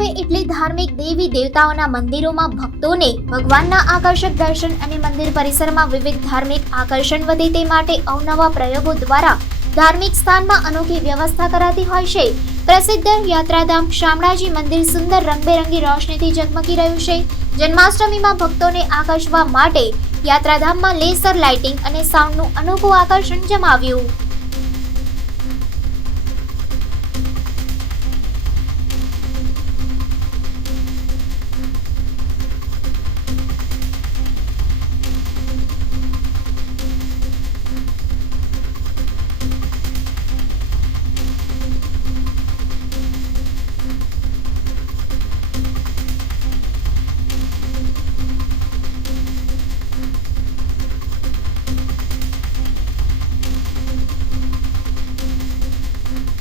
આવે એટલે ધાર્મિક દેવી દેવતાઓના મંદિરોમાં ભક્તોને ભગવાનના આકર્ષક દર્શન અને મંદિર પરિસરમાં વિવિધ ધાર્મિક આકર્ષણ વધે તે માટે અવનવા પ્રયોગો દ્વારા ધાર્મિક સ્થાનમાં અનોખી વ્યવસ્થા કરાતી હોય છે. પ્રસિદ્ધ યાત્રાધામ શામળાજી મંદિર સુંદર રંગબેરંગી રોશનીથી ઝગમગી રહ્યું છે. જન્માષ્ટમીમાં ભક્તોને આકર્ષવા માટે યાત્રાધામમાં લેસર લાઇટિંગ અને સાઉન્ડનું અનોખું આકર્ષણ જમાવ્યું.